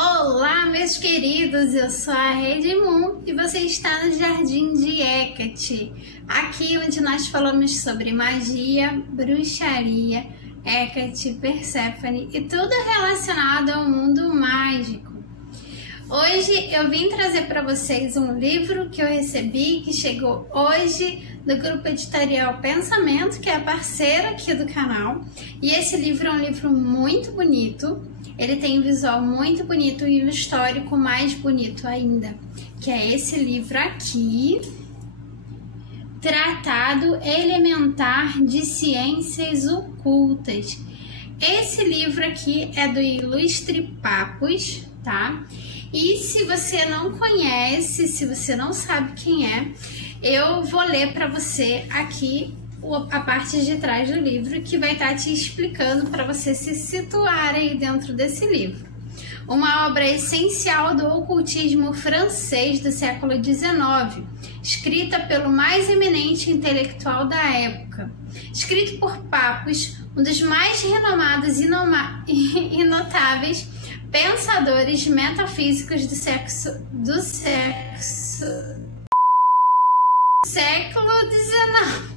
Olá, meus queridos, eu sou a Redmoon e você está no Jardim de Hecate, aqui onde nós falamos sobre magia, bruxaria, Hecate, Perséfone e tudo relacionado ao mundo mágico. Hoje eu vim trazer para vocês um livro que eu recebi, que chegou hoje do grupo editorial Pensamento, que é parceiro aqui do canal. E esse livro é um livro muito bonito, ele tem um visual muito bonito e um histórico mais bonito ainda, que é esse livro aqui, Tratado Elementar de Ciências Ocultas. Esse livro aqui é do Ilustre Papos, tá? E se você não conhece, se você não sabe quem é, eu vou ler para você aqui a parte de trás do livro, que vai estar te explicando para você se situar aí dentro desse livro. Uma obra essencial do ocultismo francês do século XIX, escrita pelo mais eminente intelectual da época. Escrito por Papos, um dos mais renomados e notáveis pensadores metafísicos do século XIX.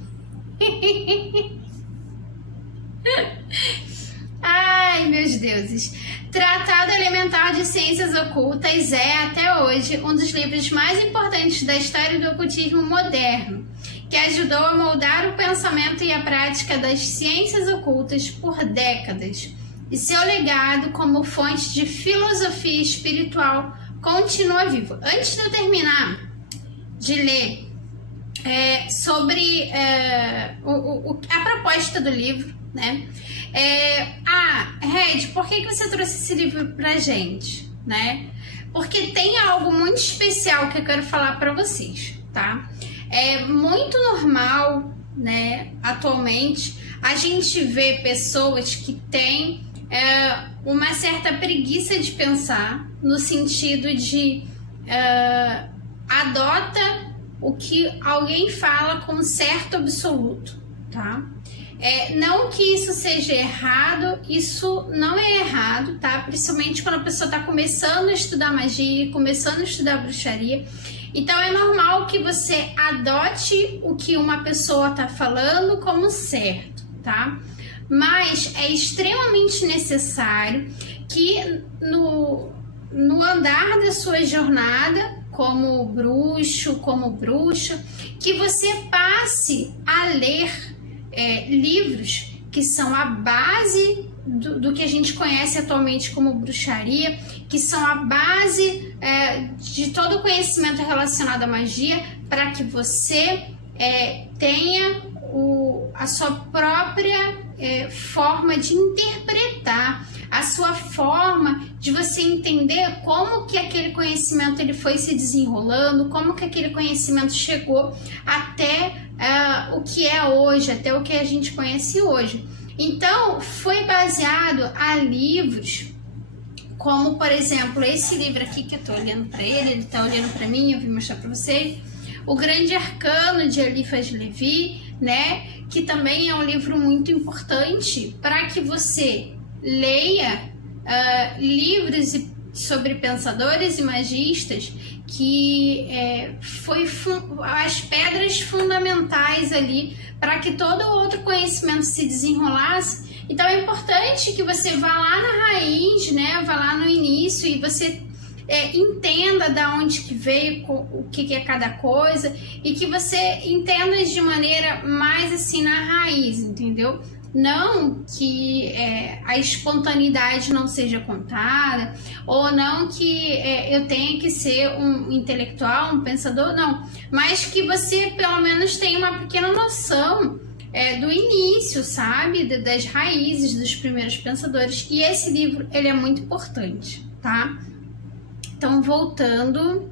Ai, meus deuses. Tratado Elementar de Ciências Ocultas é, até hoje, um dos livros mais importantes da história do ocultismo moderno, que ajudou a moldar o pensamento e a prática das ciências ocultas por décadas. E seu legado como fonte de filosofia espiritual continua vivo. Antes de eu terminar de ler sobre a proposta do livro, né? Red, por que você trouxe esse livro pra gente, né? Porque tem algo muito especial que eu quero falar para vocês, tá? É muito normal, né? Atualmente, a gente vê pessoas que têm uma certa preguiça de pensar, no sentido de adota o que alguém fala como certo absoluto, tá? Não que isso seja errado, isso não é errado, tá? Principalmente quando a pessoa está começando a estudar magia, começando a estudar bruxaria. Então é normal que você adote o que uma pessoa está falando como certo, tá? Mas é extremamente necessário que no andar da sua jornada como bruxo, como bruxa, que você passe a ler livros que são a base do que a gente conhece atualmente como bruxaria, que são a base de todo o conhecimento relacionado à magia, para que você tenha a sua própria forma de interpretar, a sua forma de você entender como que aquele conhecimento ele foi se desenrolando, como que aquele conhecimento chegou até o que é hoje, até o que a gente conhece hoje. Então, foi baseado a livros como, por exemplo, esse livro aqui que eu tô olhando para ele tá olhando para mim, eu vim mostrar para vocês, O Grande Arcano de Eliphas Levi, né? Que também é um livro muito importante para que você leia livros sobre pensadores e magistas, que foi as pedras fundamentais ali para que todo outro conhecimento se desenrolasse. Então é importante que você vá lá na raiz, né? Vá lá no início e você entenda da onde que veio, o que é cada coisa, e que você entenda de maneira mais assim na raiz, entendeu? Não que a espontaneidade não seja contada, ou não que eu tenha que ser um intelectual, um pensador, não. Mas que você pelo menos tenha uma pequena noção do início, sabe? Das raízes dos primeiros pensadores. E esse livro, ele é muito importante, tá? Então, voltando...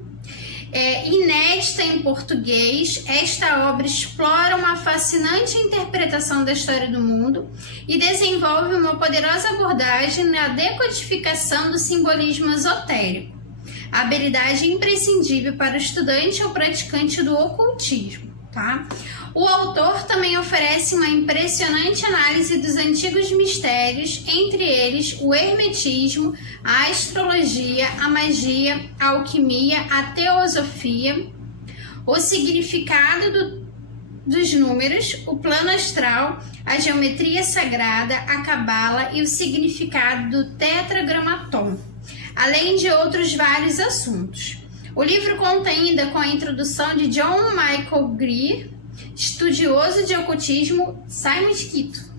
inédita em português, esta obra explora uma fascinante interpretação da história do mundo e desenvolve uma poderosa abordagem na decodificação do simbolismo esotérico, habilidade imprescindível para o estudante ou praticante do ocultismo. tá? O autor também oferece uma impressionante análise dos antigos mistérios, entre eles o hermetismo, a astrologia, a magia, a alquimia, a teosofia, o significado dos números, o plano astral, a geometria sagrada, a cabala e o significado do tetragramaton, além de outros vários assuntos. O livro conta ainda com a introdução de John Michael Greer, estudioso de ocultismo sami-esquito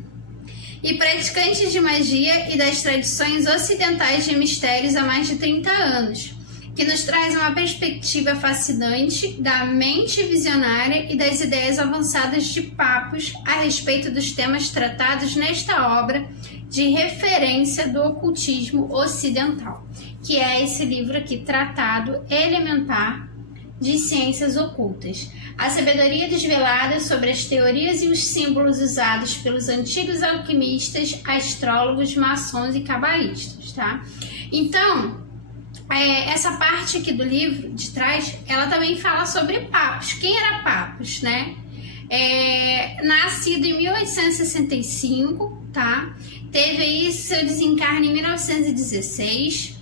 e praticante de magia e das tradições ocidentais de mistérios há mais de 30 anos, que nos traz uma perspectiva fascinante da mente visionária e das ideias avançadas de Papos a respeito dos temas tratados nesta obra de referência do ocultismo ocidental, que é esse livro aqui, Tratado Elementar de Ciências Ocultas. A sabedoria desvelada sobre as teorias e os símbolos usados pelos antigos alquimistas, astrólogos, maçons e cabalistas, tá? Então, essa parte aqui do livro de trás, ela também fala sobre Papos. Quem era Papos, né? Nascido em 1865, tá? Teve aí seu desencarne em 1916.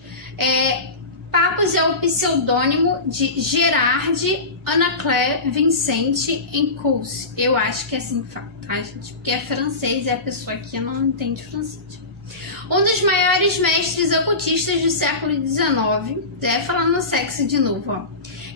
Papos é o pseudônimo de Gerard Anaclet Vincent Encausse. Eu acho que é assim que fala, tá, gente? Porque é francês e a pessoa aqui não entende francês. Um dos maiores mestres ocultistas do século XIX, falando no sexo de novo, ó.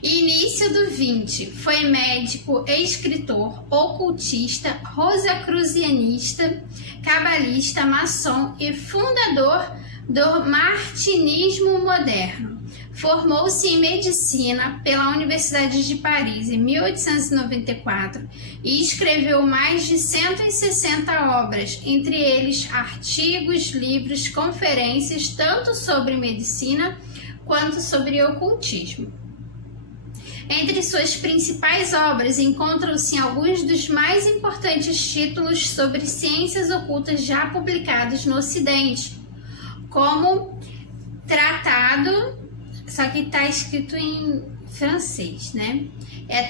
Início do XX, foi médico, escritor, ocultista, rosacrucianista, cabalista, maçom e fundador do martinismo moderno. Formou-se em medicina pela Universidade de Paris em 1894 e escreveu mais de 160 obras, entre eles artigos, livros, conferências, tanto sobre medicina quanto sobre ocultismo. Entre suas principais obras encontram-se alguns dos mais importantes títulos sobre ciências ocultas já publicados no Ocidente, como Tratado, só que está escrito em francês, né?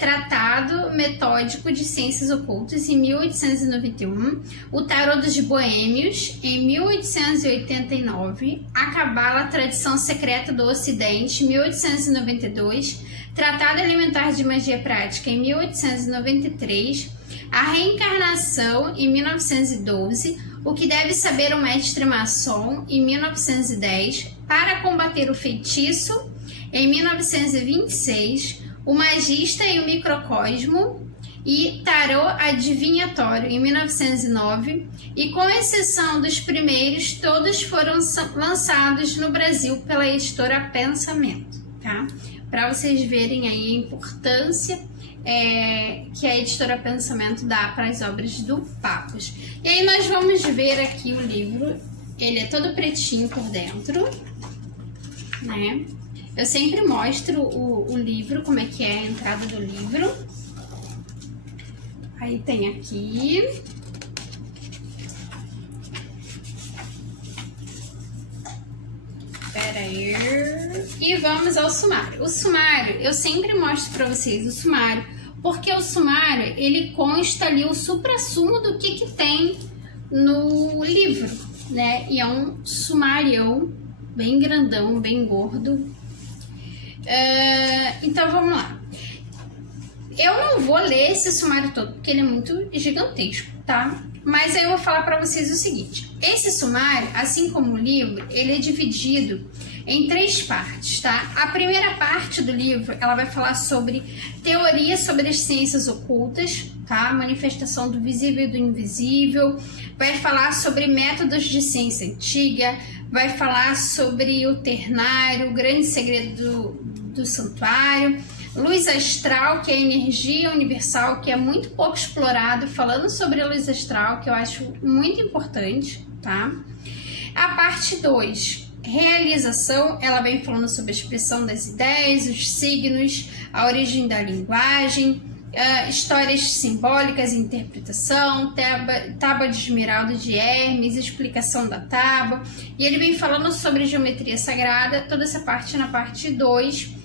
Tratado Metódico de Ciências Ocultas, em 1891, o Tarô dos Boêmios, em 1889, a Cabala, Tradição Secreta do Ocidente, 1892, Tratado Elementar de Magia Prática, em 1893, a Reencarnação, em 1912, O que Deve Saber um Mestre Maçom, em 1910, Para Combater o Feitiço, em 1926, O Magista e o Microcosmo e Tarô Adivinhatório, em 1909, e com exceção dos primeiros, todos foram lançados no Brasil pela editora Pensamento, tá? Para vocês verem aí a importância que a editora Pensamento dá para as obras do Papos. E aí nós vamos ver aqui o livro, ele é todo pretinho por dentro, né? Eu sempre mostro o livro, como é que é a entrada do livro. Aí tem aqui. Pera aí. E vamos ao sumário. O sumário, eu sempre mostro para vocês o sumário, porque o sumário, ele consta ali o suprassumo do que tem no livro, né? E é um sumarião bem grandão, bem gordo. Então vamos lá. Eu não vou ler esse sumário todo, porque ele é muito gigantesco, tá? Mas aí eu vou falar para vocês o seguinte. Esse sumário, assim como o livro, ele é dividido em 3 partes, tá? A primeira parte do livro, ela vai falar sobre teoria sobre as ciências ocultas, tá? Manifestação do visível e do invisível. Vai falar sobre métodos de ciência antiga. Vai falar sobre o ternário, o grande segredo do santuário. Luz astral, que é a energia universal, que é muito pouco explorado, falando sobre a luz astral, que eu acho muito importante, tá? A parte 2, realização, ela vem falando sobre a expressão das ideias, os signos, a origem da linguagem, histórias simbólicas e interpretação, tábua de esmeralda de Hermes, explicação da tábua, e ele vem falando sobre geometria sagrada, toda essa parte na parte 2.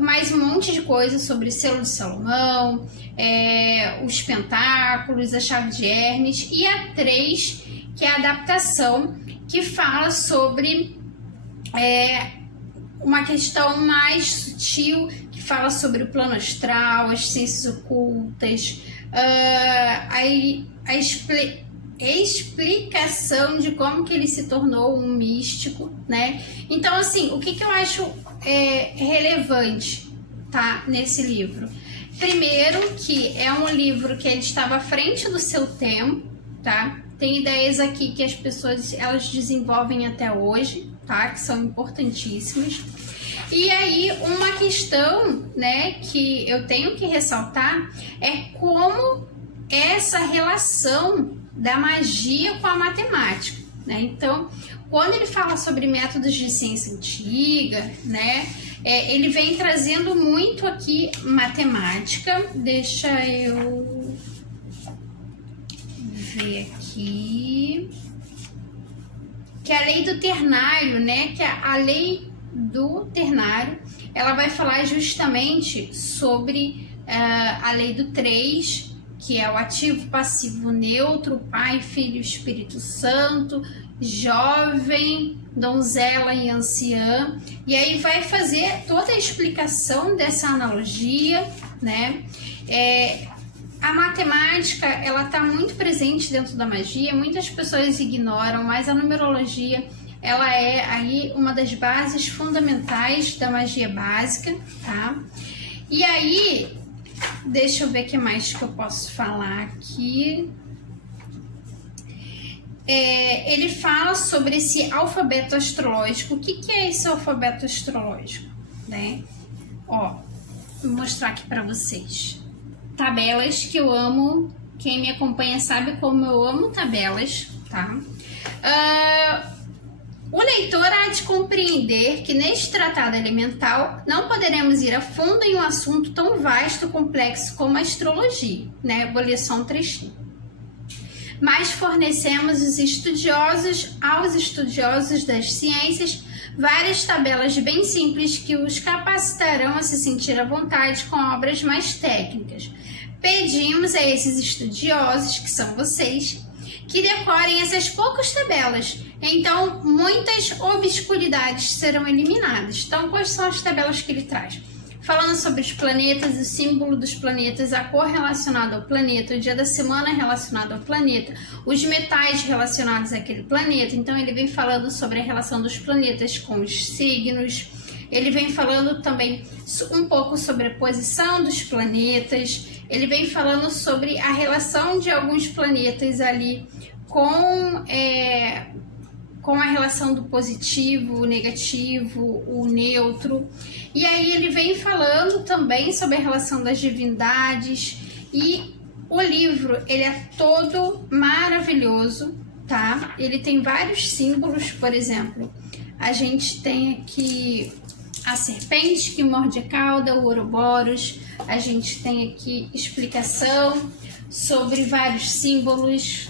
mais um monte de coisa sobre Selo de Salomão, os pentáculos, a chave de Hermes, e a 3, que é a adaptação, que fala sobre uma questão mais sutil, que fala sobre o plano astral, as ciências ocultas, a explicação de como que ele se tornou um místico, né? Então, assim, o que eu acho relevante, tá, nesse livro? Primeiro, que é um livro que ele estava à frente do seu tempo, tá? Tem ideias aqui que as pessoas elas desenvolvem até hoje, tá? Que são importantíssimas. E aí, uma questão, né, que eu tenho que ressaltar é como essa relação da magia com a matemática, né? Então, quando ele fala sobre métodos de ciência antiga, né, ele vem trazendo muito aqui matemática. Deixa eu ver aqui, que é a lei do ternário, né? Que é a lei do ternário, ela vai falar justamente sobre a lei do 3, que é o ativo, passivo, neutro, Pai, Filho, Espírito Santo, jovem, donzela e anciã. E aí vai fazer toda a explicação dessa analogia, né? A matemática, ela está muito presente dentro da magia, muitas pessoas ignoram, mas a numerologia, ela é aí uma das bases fundamentais da magia básica, tá? E aí, deixa eu ver o que mais que eu posso falar aqui. Ele fala sobre esse alfabeto astrológico. O que é esse alfabeto astrológico, né? Ó, vou mostrar aqui para vocês. Tabelas que eu amo. Quem me acompanha sabe como eu amo tabelas, tá? O leitor há de compreender que neste tratado elemental não poderemos ir a fundo em um assunto tão vasto e complexo como a astrologia, né? Vou ler só um trechinho. Mas fornecemos aos estudiosos das ciências várias tabelas bem simples que os capacitarão a se sentir à vontade com obras mais técnicas. Pedimos a esses estudiosos, que são vocês, que decorem essas poucas tabelas. Então, muitas obscuridades serão eliminadas. Então, quais são as tabelas que ele traz? Falando sobre os planetas, o símbolo dos planetas, a cor relacionada ao planeta, o dia da semana relacionado ao planeta, os metais relacionados àquele planeta. Então, ele vem falando sobre a relação dos planetas com os signos. Ele vem falando também um pouco sobre a posição dos planetas. Ele vem falando sobre a relação de alguns planetas ali com a relação do positivo, o negativo, o neutro. E aí ele vem falando também sobre a relação das divindades. E o livro, ele é todo maravilhoso, tá? Ele tem vários símbolos, por exemplo, a gente tem aqui a serpente que morde a cauda, o Ouroboros. A gente tem aqui explicação sobre vários símbolos,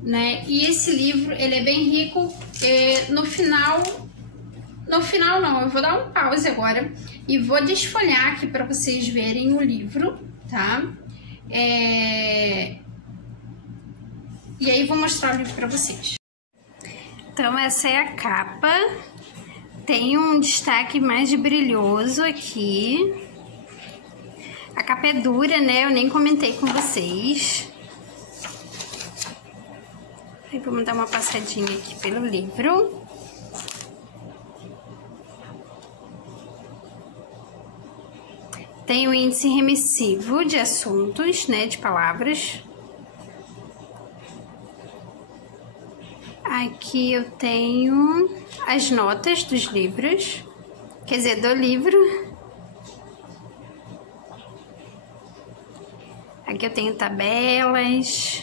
né? E esse livro, ele é bem rico. No final não, eu vou dar um pause agora e vou desfolhar aqui para vocês verem o livro, tá? E aí vou mostrar o livro para vocês. Então essa é a capa. Tem um destaque mais brilhoso aqui. A capa é dura, né? Eu nem comentei com vocês. Aí vamos dar uma passadinha aqui pelo livro. Tem o índice remissivo de assuntos, né? De palavras. Aqui eu tenho as notas dos livros. Quer dizer, do livro. Aqui eu tenho tabelas.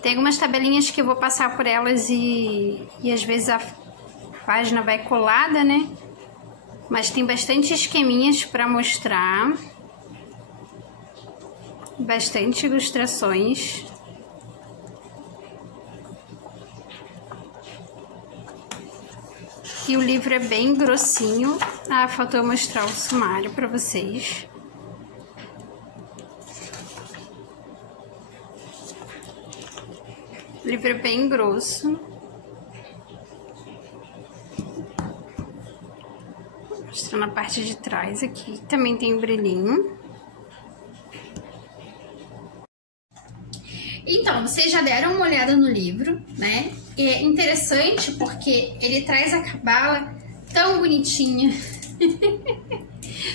Tem algumas tabelinhas que eu vou passar por elas e às vezes a página vai colada, né? Mas tem bastante esqueminhas para mostrar. Bastante ilustrações. E o livro é bem grossinho. Ah, faltou eu mostrar o sumário para vocês. O livro é bem grosso. Mostrando a parte de trás aqui. Também tem brilhinho. Então, vocês já deram uma olhada no livro, né? É interessante porque ele traz a cabala tão bonitinha.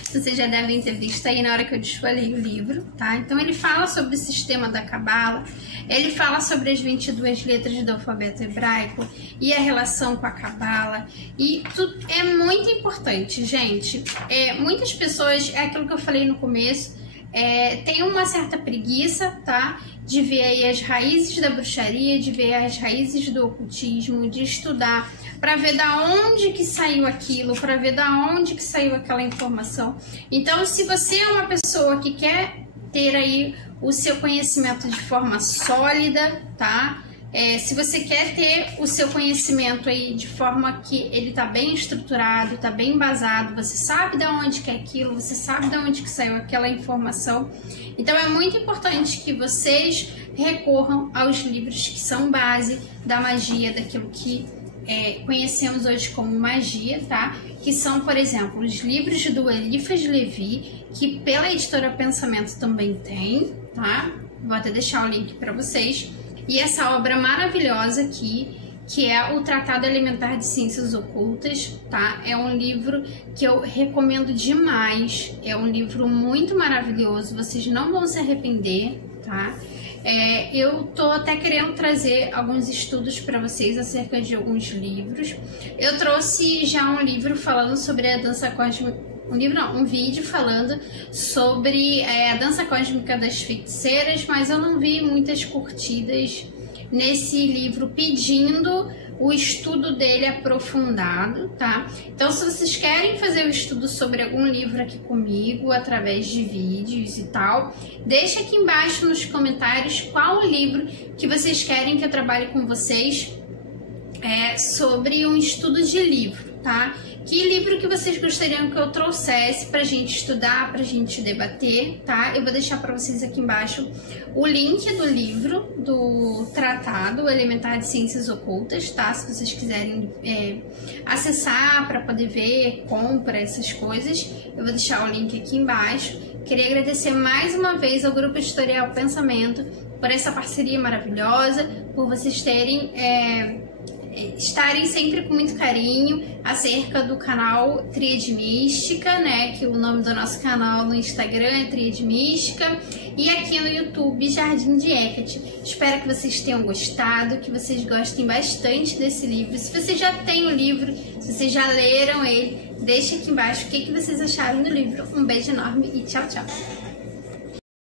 Vocês já devem ter visto aí na hora que eu escolhi o livro, tá? Então, ele fala sobre o sistema da cabala, ele fala sobre as 22 letras do alfabeto hebraico e a relação com a cabala. E tudo é muito importante, gente. Muitas pessoas, é aquilo que eu falei no começo, tem uma certa preguiça, tá? De ver aí as raízes da bruxaria, de ver as raízes do ocultismo, de estudar para ver da onde que saiu aquilo, para ver da onde que saiu aquela informação. Então, se você é uma pessoa que quer ter aí o seu conhecimento de forma sólida, tá? Se você quer ter o seu conhecimento aí de forma que ele tá bem estruturado, tá bem embasado, você sabe de onde que é aquilo, você sabe de onde que saiu aquela informação. Então é muito importante que vocês recorram aos livros que são base da magia, daquilo que conhecemos hoje como magia, tá? Que são, por exemplo, os livros do Eliphas Levi, que pela editora Pensamento também tem, tá? Vou até deixar o link para vocês. E essa obra maravilhosa aqui, que é o Tratado Elementar de Ciências Ocultas, tá? É um livro que eu recomendo demais, é um livro muito maravilhoso, vocês não vão se arrepender, tá? Eu tô até querendo trazer alguns estudos para vocês acerca de alguns livros. Eu trouxe já um livro falando sobre a dança cósmica, um vídeo falando sobre a dança cósmica das feiticeiras, mas eu não vi muitas curtidas nesse livro pedindo o estudo dele aprofundado, tá? Então, se vocês querem fazer o estudo sobre algum livro aqui comigo, através de vídeos e tal, deixa aqui embaixo nos comentários qual o livro que vocês querem que eu trabalhe com vocês sobre um estudo de livro, tá? Que livro que vocês gostariam que eu trouxesse pra gente estudar, pra gente debater, tá? Eu vou deixar pra vocês aqui embaixo o link do livro, do Tratado Elementar de Ciências Ocultas, tá? Se vocês quiserem acessar pra poder ver, compra, essas coisas, eu vou deixar o link aqui embaixo. Queria agradecer mais uma vez ao Grupo Editorial Pensamento por essa parceria maravilhosa, por vocês estarem sempre com muito carinho acerca do canal Tríade Mística, né? Que o nome do nosso canal no Instagram é Tríade Mística, e aqui no YouTube Jardim de Hecate. Espero que vocês tenham gostado, que vocês gostem bastante desse livro. Se vocês já têm o livro, se vocês já leram ele, deixa aqui embaixo o que vocês acharam do livro. Um beijo enorme e tchau, tchau!